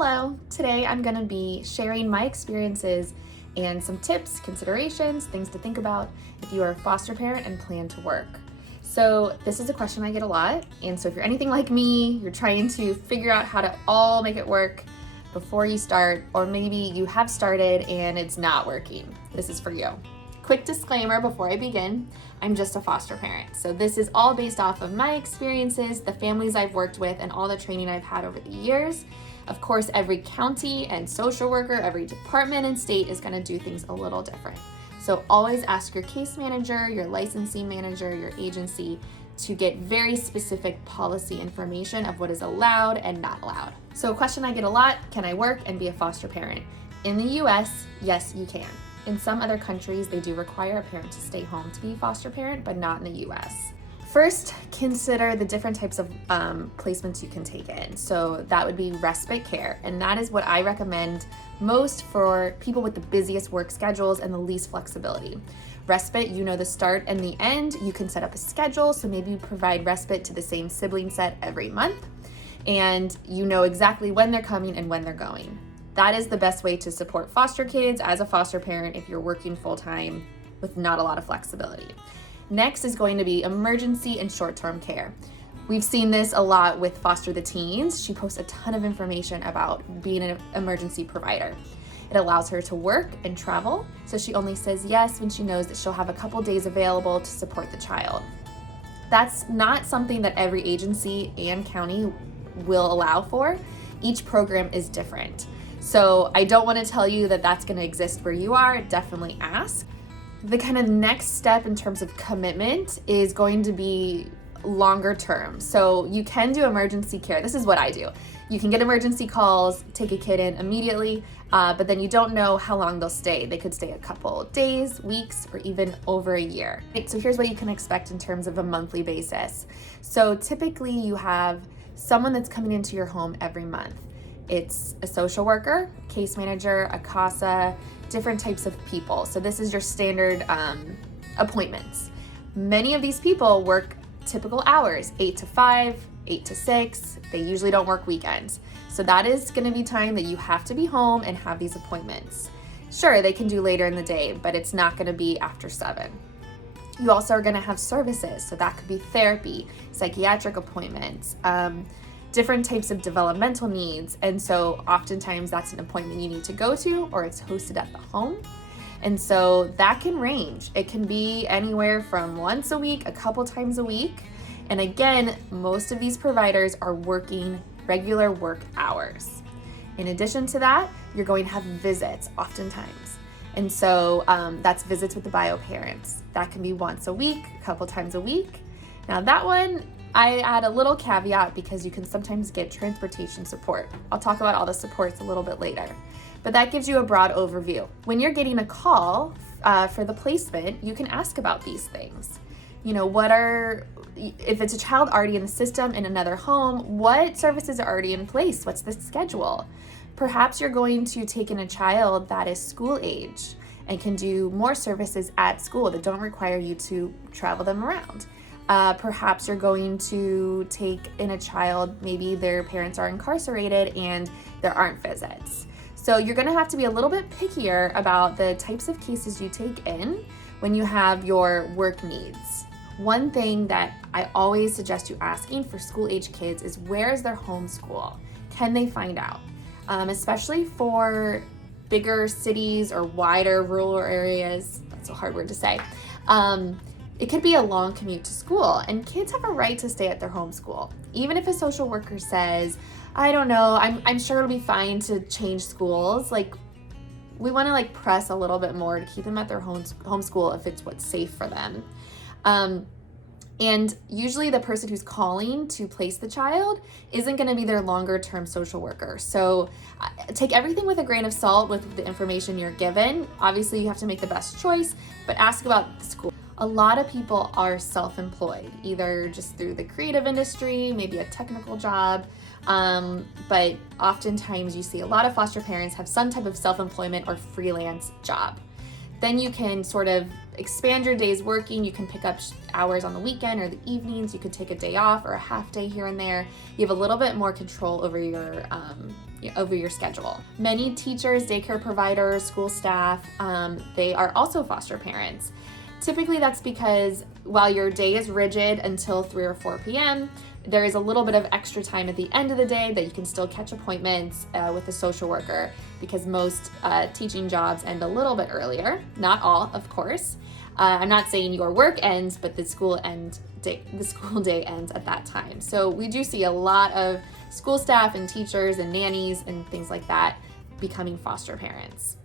Hello, today I'm going to be sharing my experiences and some tips, considerations, things to think about if you are a foster parent and plan to work. So this is a question I get a lot, and so if you're anything like me, you're trying to figure out how to all make it work before you start, or maybe you have started and it's not working, this is for you. Quick disclaimer before I begin, I'm just a foster parent. So this is all based off of my experiences, the families I've worked with, and all the training I've had over the years. Of course, every county and social worker, every department and state is gonna do things a little different. So always ask your case manager, your licensing manager, your agency to get very specific policy information of what is allowed and not allowed. So a question I get a lot, can I work and be a foster parent? In the US, yes, you can. In some other countries, they do require a parent to stay home to be a foster parent, but not in the US. First, consider the different types of placements you can take in. So that would be respite care, and that is what I recommend most for people with the busiest work schedules and the least flexibility. Respite, you know the start and the end. You can set up a schedule, so maybe you provide respite to the same sibling set every month, and you know exactly when they're coming and when they're going. That is the best way to support foster kids as a foster parent if you're working full-time with not a lot of flexibility. Next is going to be emergency and short-term care. We've seen this a lot with Foster the Teens. She posts a ton of information about being an emergency provider. It allows her to work and travel, so she only says yes when she knows that she'll have a couple days available to support the child. That's not something that every agency and county will allow for. Each program is different. So I don't want to tell you that that's going to exist where you are. Definitely ask. The kind of next step in terms of commitment is going to be longer term. So you can do emergency care. This is what I do. You can get emergency calls, take a kid in immediately, but then you don't know how long they'll stay. They could stay a couple days, weeks, or even over a year. So here's what you can expect in terms of a monthly basis. So typically you have someone that's coming into your home every month. It's a social worker, case manager, a CASA, different types of people. So this is your standard appointments. Many of these people work typical hours, 8 to 5, 8 to 6. They usually don't work weekends. So that is gonna be time that you have to be home and have these appointments. Sure, they can do later in the day, but it's not gonna be after 7. You also are gonna have services. So that could be therapy, psychiatric appointments, different types of developmental needs. And so oftentimes that's an appointment you need to go to, or it's hosted at the home. And so that can range. It can be anywhere from once a week, a couple times a week. And again, most of these providers are working regular work hours. In addition to that, you're going to have visits oftentimes. And so that's visits with the bio parents. That can be once a week, a couple times a week. Now that one, I add a little caveat because you can sometimes get transportation support. I'll talk about all the supports a little bit later, but that gives you a broad overview. When you're getting a call for the placement, you can ask about these things. You know, if it's a child already in the system in another home, what services are already in place? What's the schedule? Perhaps you're going to take in a child that is school age and can do more services at school that don't require you to travel them around. Perhaps you're going to take in a child, maybe their parents are incarcerated and there aren't visits. So you're gonna have to be a little bit pickier about the types of cases you take in when you have your work needs. One thing that I always suggest you asking for school-age kids is, where is their home school? Can they find out? Especially for bigger cities or wider rural areas, that's a hard word to say. It could be a long commute to school, and kids have a right to stay at their home school. Even if a social worker says, I don't know, I'm sure it'll be fine to change schools, we wanna press a little bit more to keep them at their home school if it's what's safe for them. And usually the person who's calling to place the child isn't gonna be their longer term social worker. So take everything with a grain of salt with the information you're given. Obviously you have to make the best choice, but ask about the school. A lot of people are self-employed, either just through the creative industry, maybe a technical job, but oftentimes you see a lot of foster parents have some type of self-employment or freelance job. Then you can sort of expand your days working. You can pick up hours on the weekend or the evenings. You could take a day off or a half day here and there. You have a little bit more control over your schedule. Many teachers, daycare providers, school staff, they are also foster parents. Typically that's because while your day is rigid until 3 or 4 p.m., there is a little bit of extra time at the end of the day that you can still catch appointments with a social worker, because most teaching jobs end a little bit earlier. Not all, of course. I'm not saying your work ends, but the school day ends at that time. So we do see a lot of school staff and teachers and nannies and things like that becoming foster parents.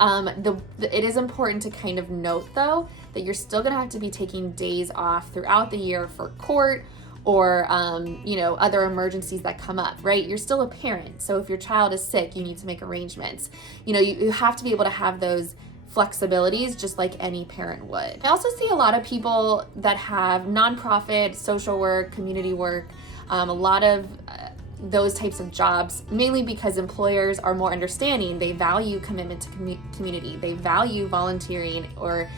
It is important to kind of note, though, that you're still going to have to be taking days off throughout the year for court or other emergencies that come up, right? You're still a parent, so if your child is sick, you need to make arrangements. You have to be able to have those flexibilities just like any parent would. I also see a lot of people that have nonprofit, social work, community work, a lot of those types of jobs, mainly because employers are more understanding. They value commitment to community. They value volunteering or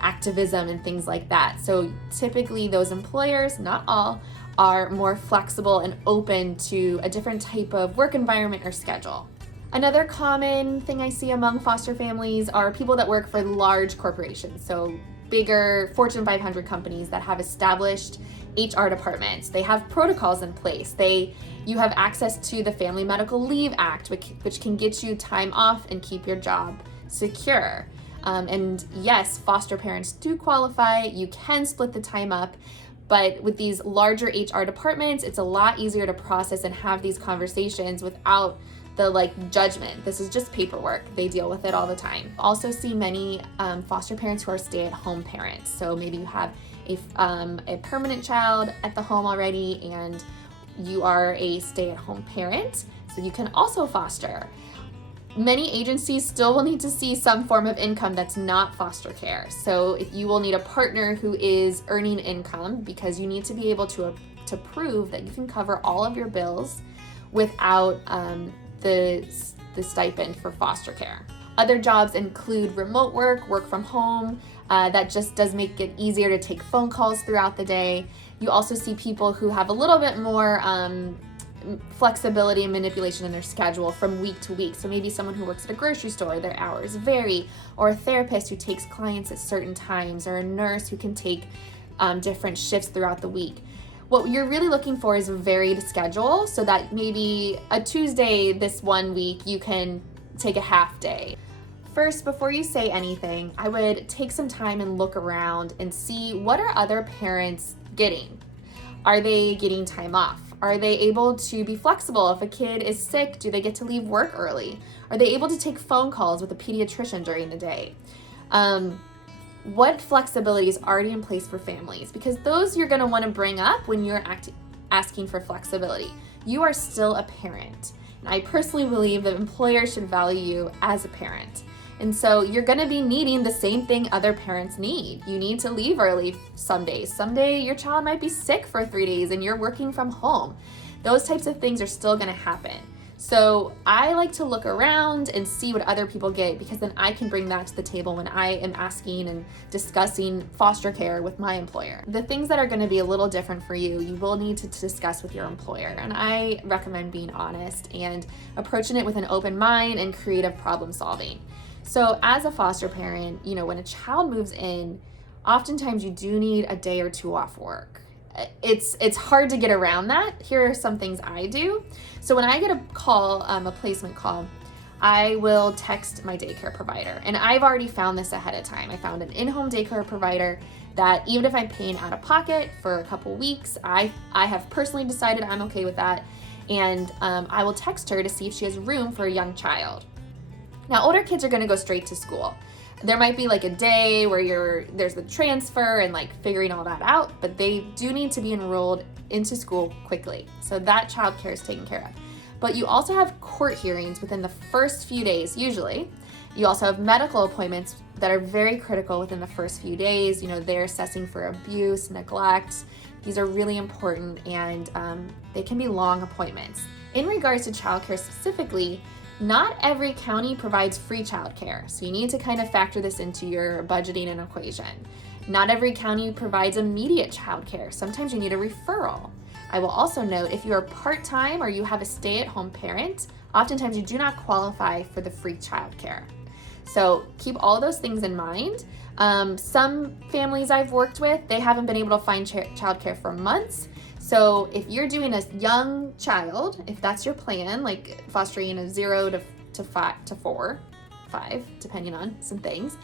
activism and things like that. So typically those employers, not all, are more flexible and open to a different type of work environment or schedule. Another common thing I see among foster families are people that work for large corporations, so bigger Fortune 500 companies that have established HR departments. They have protocols in place. You have access to the Family Medical Leave Act, which can get you time off and keep your job secure. And yes, foster parents do qualify. You can split the time up, but with these larger HR departments, it's a lot easier to process and have these conversations without the judgment. This is just paperwork. They deal with it all the time. Also see many foster parents who are stay-at-home parents. So maybe you have a permanent child at the home already and you are a stay-at-home parent, so you can also foster. Many agencies still will need to see some form of income that's not foster care. So if you will need a partner who is earning income, because you need to be able to prove that you can cover all of your bills without the stipend for foster care. Other jobs include remote work from home. That just does make it easier to take phone calls throughout the day. You also see people who have a little bit more flexibility and manipulation in their schedule from week to week. So maybe someone who works at a grocery store, their hours vary, or a therapist who takes clients at certain times, or a nurse who can take different shifts throughout the week. What you're really looking for is a varied schedule, so that maybe a Tuesday this one week you can take a half day. First, before you say anything, I would take some time and look around and see, what are other parents getting? Are they getting time off? Are they able to be flexible? If a kid is sick, do they get to leave work early? Are they able to take phone calls with a pediatrician during the day? What flexibility is already in place for families? Because those you're going to want to bring up when you're asking for flexibility. You are still a parent. And I personally believe that employers should value you as a parent. And so you're going to be needing the same thing other parents need. You need to leave early some days. Someday your child might be sick for 3 days and you're working from home. Those types of things are still going to happen. So I like to look around and see what other people get, because then I can bring that to the table when I am asking and discussing foster care with my employer. The things that are going to be a little different for you, you will need to discuss with your employer. And I recommend being honest and approaching it with an open mind and creative problem solving. So as a foster parent, when a child moves in, oftentimes you do need a day or two off work. It's hard to get around that. Here are some things I do. So when I get a call, a placement call, I will text my daycare provider. And I've already found this ahead of time. I found an in-home daycare provider that even if I'm paying out of pocket for a couple weeks, I have personally decided I'm okay with that. And I will text her to see if she has room for a young child. Now, older kids are going to go straight to school. There might be a day where there's the transfer and figuring all that out, but they do need to be enrolled into school quickly. So that childcare is taken care of. But you also have court hearings within the first few days, usually. You also have medical appointments that are very critical within the first few days. They're assessing for abuse, neglect. These are really important, and they can be long appointments. In regards to childcare specifically, Not every county provides free childcare, so you need to kind of factor this into your budgeting and equation. Not every county provides immediate childcare. Sometimes you need a referral. I will also note if you are part-time or you have a stay-at-home parent, oftentimes you do not qualify for the free childcare. So keep all those things in mind. Some families I've worked with, they haven't been able to find childcare for months. So if you're doing a young child, if that's your plan, like fostering a 0 to 5, depending on some things,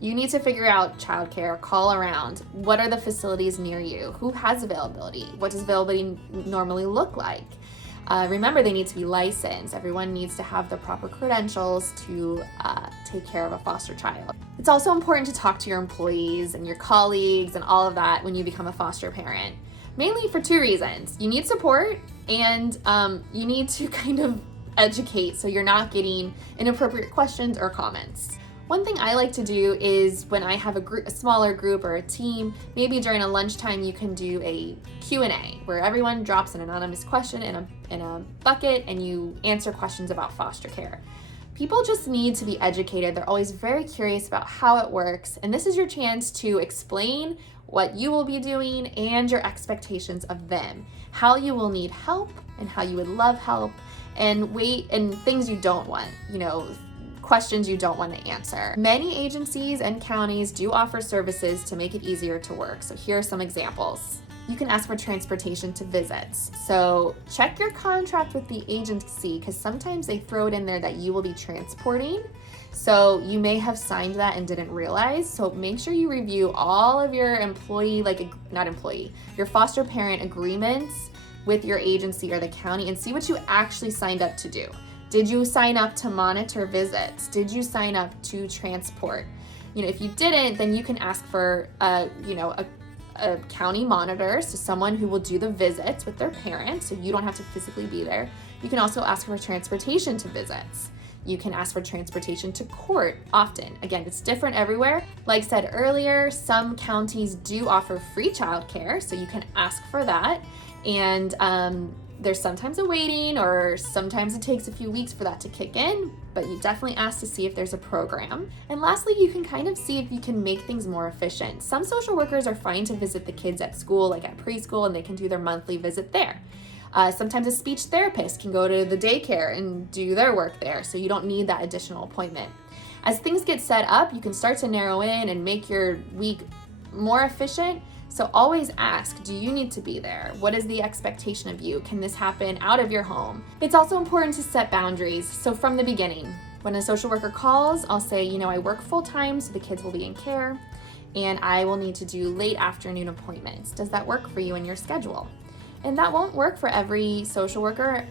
you need to figure out childcare, call around. What are the facilities near you? Who has availability? What does availability normally look like? Remember, they need to be licensed. Everyone needs to have the proper credentials to take care of a foster child. It's also important to talk to your employees and your colleagues and all of that when you become a foster parent. Mainly for 2 reasons. You need support and you need to kind of educate so you're not getting inappropriate questions or comments. One thing I like to do is when I have a smaller group or a team, maybe during a lunchtime you can do a Q&A where everyone drops an anonymous question in a bucket and you answer questions about foster care. People just need to be educated. They're always very curious about how it works, and this is your chance to explain what you will be doing and your expectations of them, how you will need help and how you would love help, and things you don't want, questions you don't want to answer. Many agencies and counties do offer services to make it easier to work. So here are some examples. You can ask for transportation to visits. So check your contract with the agency because sometimes they throw it in there that you will be transporting. So you may have signed that and didn't realize. So make sure you review all of your your foster parent agreements with your agency or the county and see what you actually signed up to do. Did you sign up to monitor visits? Did you sign up to transport? If you didn't, then you can ask for a county monitor, so someone who will do the visits with their parents, so you don't have to physically be there. You can also ask for transportation to visits. You can ask for transportation to court often. Again, it's different everywhere. Like said earlier, some counties do offer free childcare, so you can ask for that. And there's sometimes a waiting, or sometimes it takes a few weeks for that to kick in, but you definitely ask to see if there's a program. And lastly, you can kind of see if you can make things more efficient. Some social workers are fine to visit the kids at school, like at preschool, and they can do their monthly visit there. Sometimes a speech therapist can go to the daycare and do their work there, so you don't need that additional appointment. As things get set up, you can start to narrow in and make your week more efficient. So always ask, do you need to be there? What is the expectation of you? Can this happen out of your home? It's also important to set boundaries. So from the beginning, when a social worker calls, I'll say, I work full time, so the kids will be in care, and I will need to do late afternoon appointments. Does that work for you in your schedule? And that won't work for every social worker.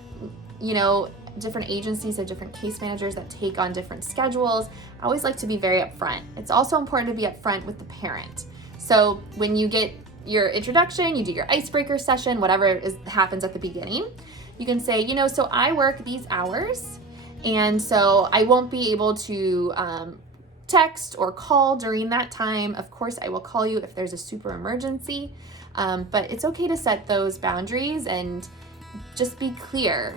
Different agencies have different case managers that take on different schedules. I always like to be very upfront. It's also important to be upfront with the parent. So when you get your introduction, you do your icebreaker session, whatever happens at the beginning, you can say, so I work these hours, and so I won't be able to text or call during that time. Of course, I will call you if there's a super emergency, but it's okay to set those boundaries and just be clear,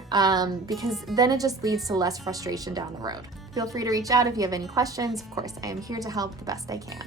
because then it just leads to less frustration down the road. Feel free to reach out if you have any questions. Of course, I am here to help the best I can.